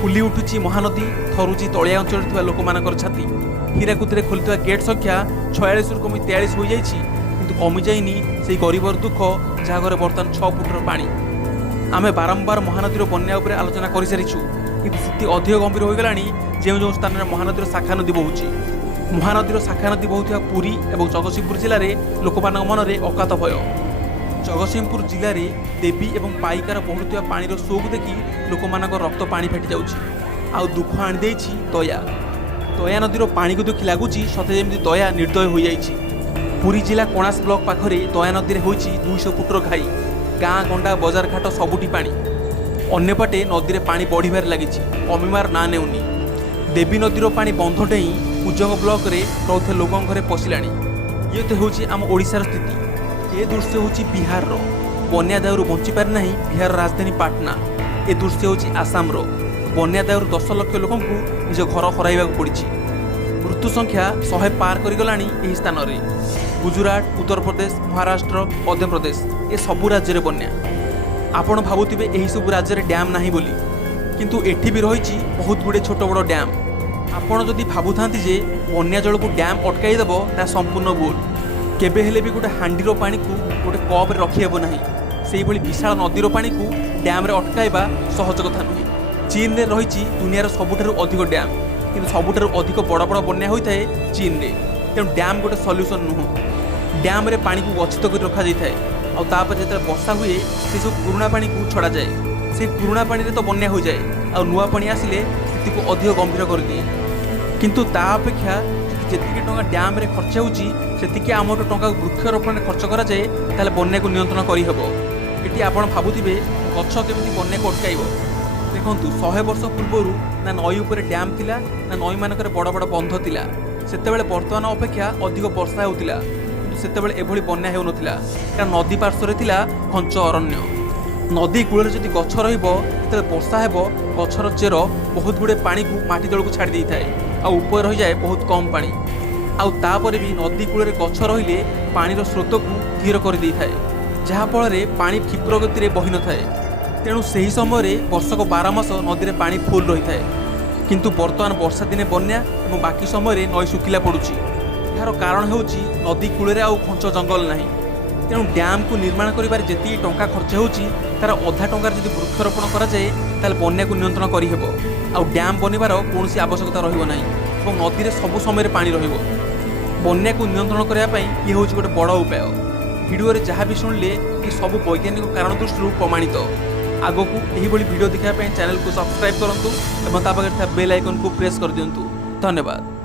Fully उठुची Mahanadi थरुची तलिया अंचल थिबा लोकमानकर छाती हीराकुदरे खोलिथिबा गेट संख्या 46 रु कमी 43 हो जाइछि किंतु कमी जाइनी सेही गरीबर दुख जहाँ घरे बर्तमान 6 फुटर पानी। आमे बारंबार महानदीर बन्या उपरे आलोचना कर सारिछु किंतु स्थिति अधिक गंभीर हो गलानी जो स्थान में महानदीर शाखा नदी बहुची। महानदीर शाखा नदी बहुथिबा पुरी और जगतसिंहपुर जिले में लोकमान मन में अकात भय। जगतसिंहपुर जिले में देवी और पाइकार बहुथिबा पानीर सोग देखि लोकमानक रक्त पानी फाटी जाउछि। आउ दुख आनी दया दया नदीर पानी को देखि लगुच सते जमी दया निर्दय हो जाइछि। पुरी जिला कोणास ब्लॉक पाखरे दया नदी में होइछि 200 फुटर घाई गाँ गंडा बजार घाट सबुटी पानी। अन्यपटे नदी में पानी बढ़िबार लागिछि कमिमार ना नेउनी। देवी नदीर पानी बंध डेई उजंग ब्लॉक रे रहुथे लोकों घरे पशिलाणी। ये तो होछि आम ओडिशार स्थिति। ये दृश्य होछि बिहार रो बन्या दायरु बंची पारि नाही बिहार राजधानी पाटना। ए दृश्य होछि आसाम रो बन्या दायरु 10 लाख लोकों निज घर हराइबाक पड़िछि। मृत्यु संख्या 100 पार करिगलाणी एही स्थान रे। गुजरात उत्तर प्रदेश महाराष्ट्र मध्य प्रदेश ए सबु राज्य रे बन्या। आपण भाबुथिबे एही सब राज्य रे डैम नाही बोली किंतु एठी भी रहिछि बहुत गुडे छोट बड़ डैम। आपण जदि भाबुथांती जे बन्या जल को डैम अटकाई देबो ता संपूर्ण भूल। केबे हेले भी गोटे हांडीर पानी को गोटे कप रे रखी हेबो नाही। सेही भली विशाल नदीर पानी को डैम रे अटकाइबा सहज कथा नुहे। चीन रे रहिछि दुनियार सबुठारु अधिक डैम किंतु सबुठारु अधिक बड़ बड़ बन्या होइथाय चीन रे। तेणु डैम गोटे सल्यूशन नुह। डैम रे पानी को गच्छित कर रखा जाइथाय और तापर जेते वर्षा हुए से सब पुराना पानी को छड़ा जाए। से पुराना पानी रे तो बन्या हो जाए और नुआ पानी आसिले स्थिति को अधिक गंभीर कर दिए। किंतु ता अपेक्षा जेतिकी टंका डैम रे खर्च होउची सेतिकी आमर टंका वृक्षरोपण रे खर्च करा जाए ताले बन्या को नियंत्रण करि हेबो। एटी आपण भाबुथिबे गच्छ केमिति बन्या को अटकाइबो। देखंतु 100 वर्ष पूर्वरु ना नई ऊपर डैम थिला ना नई मानकर बड़ बड़ बंध थिला। सेतेबेले वर्तमान अपेक्षा अधिक वर्षा होउतिला किंतु सेतेबेले एभली बन्या हेउ नथिला कारण नदी पार्श्वरे थिला घंच अरण्य। नदी कूल जदि गछ रहिबो तेबे वर्षा हेबो गछर चेर बहुत गुडे पानी को माटी तल को छाड़ी देइथाय आ ऊपर रहि जाए बहुत कम पानी। आउ तापरे भी नदी कूल रे गछ रहिले पानीर स्रोत को धीर कर देइथाय जहा फल रे पानी क्षिप्र गति रे बहि नथाय। तेणु सही समय वर्षक 12 मास नदी रे पानी फुल रही थाए किंतु वर्तमान वर्षा दिने बन्या और बाकी समय नई सुखिला पड़ुछि। यार कारण हेउछि नदी कूल रे आउ घंच जंगल नाही। तेणु डैम को निर्माण करिबार जेति टंका खर्च होउछि तार अधा टंकार जदि वृक्षरोपण करा जाए ताले बन्या को नियंत्रण करि हेबो। आउ डैम बनिबार कोनोसी आवश्यकता रहिबो नाही और नदी रे सब समय पानी रहिबो। बन्या को नियंत्रण करिया पई ये होउछि गोटे बड़ उपाय। वीडियो रे जहाँ भी सुनले ये सब वैज्ञानिक कारण दृष्टि प्रमाणित। आगो को यही वीडियो देखा चैनल को सब्सक्राइब करंतु एवं बेल आइकन को प्रेस कर दियंतु। धन्यवाद।